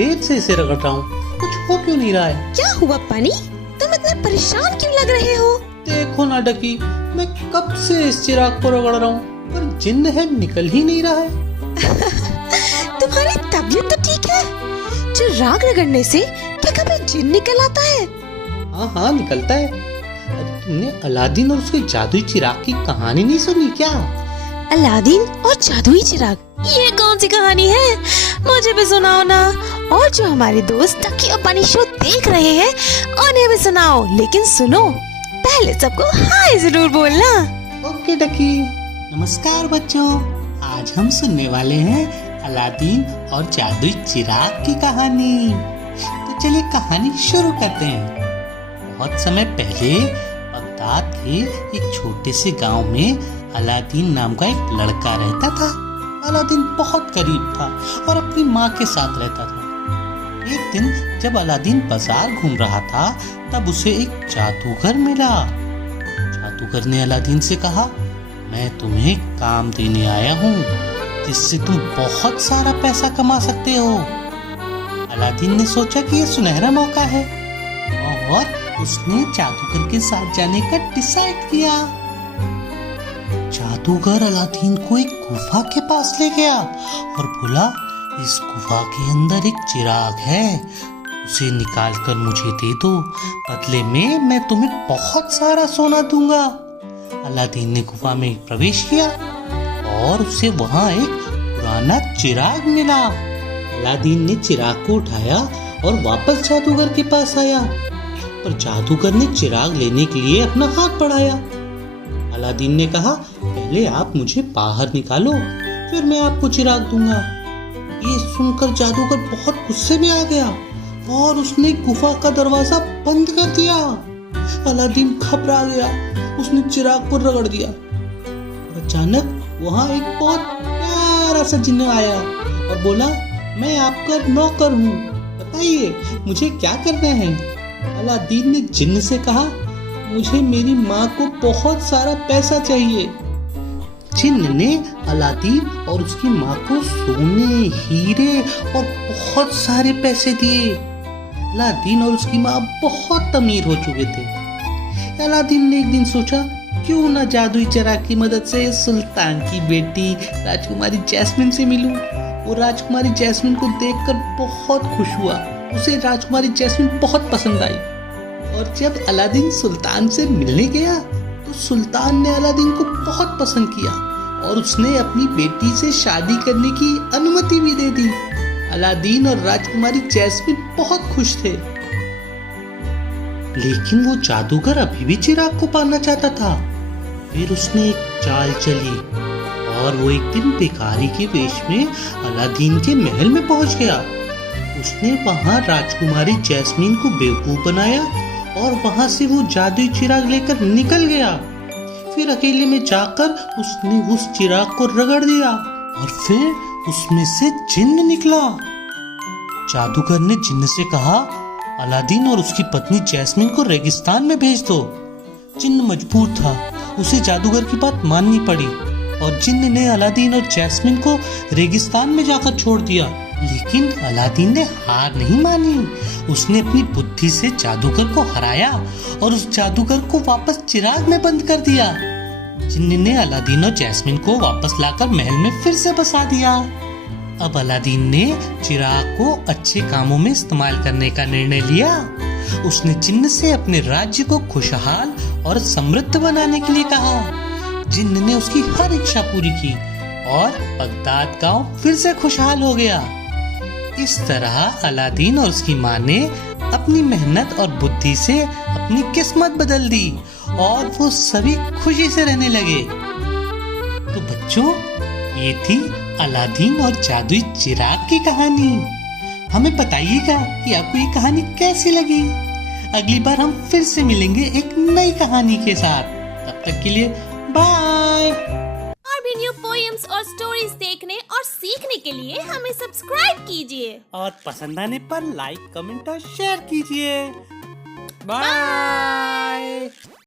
देर से इसे रगड़ रहा हूँ, कुछ हो क्यों नहीं रहा है? क्या हुआ पानी? तुम इतने परेशान क्यों लग रहे हो? देखो ना डकी, मैं कब से इस चिराग को रगड़ रहा हूँ पर जिन्न है निकल ही नहीं रहा है। तुम्हारी तबीयत तो ठीक है? चिराग रगड़ने से क्या कभी जिन्न निकल आता है? हाँ हाँ निकलता है। अरे तुमने अलादीन और उसके जादुई चिराग की कहानी नहीं सुनी क्या? अलादीन और जादुई चिराग, ये कौन सी कहानी है? मुझे भी सुनाओ ना। और जो हमारे दोस्त डकी और पानी शो देख रहे हैं उन्हें भी सुनाओ, लेकिन सुनो पहले सबको हाय जरूर बोलना। ओके डकी। नमस्कार बच्चों, आज हम सुनने वाले हैं अलादीन और जादुई चिराग की कहानी। तो चलिए कहानी शुरू करते हैं। बहुत समय पहले बगदाद के एक छोटे से गांव में अलादीन नाम का एक लड़का रहता था। अलादीन बहुत गरीब था और अपनी माँ के साथ रहता था। एक दिन जब अलादीन बाजार घूम रहा था तब उसे एक जादूगर मिला। जादूगर ने अलादीन से कहा, मैं तुम्हें काम देने आया हूँ जिससे तुम बहुत सारा पैसा कमा सकते हो। अलादीन ने सोचा कि ये सुनहरा मौका है और उसने जादूगर के साथ जाने का डिसाइड किया। जादूगर अलादीन को एक गुफा के पास ले गया और बोला, इस गुफा के अंदर एक चिराग है, उसे निकाल कर मुझे दे दो, बदले में मैं तुम्हें बहुत सारा सोना दूंगा। अलादीन ने गुफा में प्रवेश किया और उसे वहां एक पुराना चिराग मिला। अलादीन ने चिराग को उठाया और वापस जादूगर के पास आया, पर जादूगर ने चिराग लेने के लिए अपना हाथ बढ़ाया। अलादीन ने कहा, पहले आप मुझे बाहर निकालो, फिर मैं आपको चिराग दूंगा। ये सुनकर जादूगर बहुत गुस्से में आ गया और उसने गुफा का दरवाजा बंद कर दिया। अलादीन घबरा गया, उसने चिराग को रगड़ दिया और अचानक वहां एक बहुत प्यारा सा जिन्न आया और बोला, मैं आपका नौकर हूँ, बताइए मुझे क्या करना है। अलादीन ने जिन्न से कहा, मुझे मेरी माँ को बहुत सारा पैसा चाहिए। जिन्न ने अलादीन और उसकी माँ को सोने, हीरे और बहुत सारे पैसे दिए। अलादीन और उसकी माँ बहुत अमीर हो चुके थे। अलादीन ने एक दिन सोचा, क्यों ना जादुई चिराग की मदद से सुल्तान की बेटी राजकुमारी जैस्मिन से मिलूं। वो राजकुमारी जैस्मिन को देखकर बहुत खुश हुआ, उसे राजकुमारी जैस्मिन बहुत पसंद आई। और जब अलादीन सुल्तान से मिलने गया तो सुल्तान ने अलादीन को बहुत पसंद किया और उसने अपनी बेटी से शादी करने की अनुमति भी दे दी। अलादीन और राजकुमारी जैस्मिन बहुत खुश थे। लेकिन वो जादूगर अभी भी चिराग को पाना चाहता था। फिर उसने एक चाल चली और वो एक दिन भिखारी के वेश में अलादीन के महल में पहुंच गया। उसने वहां राजकुमारी जैस्मिन को बेवकूफ बनाया और वहां से वो जादुई चिराग लेकर निकल गया। फिर अकेले में जाकर उसने उस चिराग को रगड़ दिया और फिर उसमें से जिन्न निकला। जादूगर ने जिन्न से कहा, अलादीन और उसकी पत्नी जैस्मिन को रेगिस्तान में भेज दो। जिन्न मजबूर था, उसे जादूगर की बात माननी पड़ी और जिन्न ने अलादीन और जैस्मिन को रेगिस्तान में जाकर छोड़ दिया। लेकिन अलादीन ने हार नहीं मानी, उसने अपनी बुद्धि से जादूगर को हराया और उस जादूगर को वापस चिराग में बंद कर दिया। जिन्न ने अलादीन और जैस्मिन को वापस लाकर महल में फिर से बसा दिया। अब अलादीन ने चिराग को अच्छे कामों में इस्तेमाल करने का निर्णय लिया। उसने जिन्न से अपने राज्य को खुशहाल और समृद्ध बनाने के लिए कहा। जिन्न ने उसकी हर इच्छा पूरी की और बगदाद गांव फिर से खुशहाल हो गया। इस तरह अलादीन और उसकी माँ ने अपनी मेहनत और बुद्धि से अपनी किस्मत बदल दी और वो सभी खुशी से रहने लगे। तो बच्चों, ये थी अलादीन और जादुई चिराग की कहानी। हमें बताइएगा कि आपको ये कहानी कैसी लगी। अगली बार हम फिर से मिलेंगे एक नई कहानी के साथ। तब तक के लिए बाय। और भी न्यू पोएम्स और स्टोरीज देखने और सीखने के लिए हमें सब्सक्राइब कीजिए और पसंद आने पर लाइक, कमेंट और शेयर कीजिए। बाय।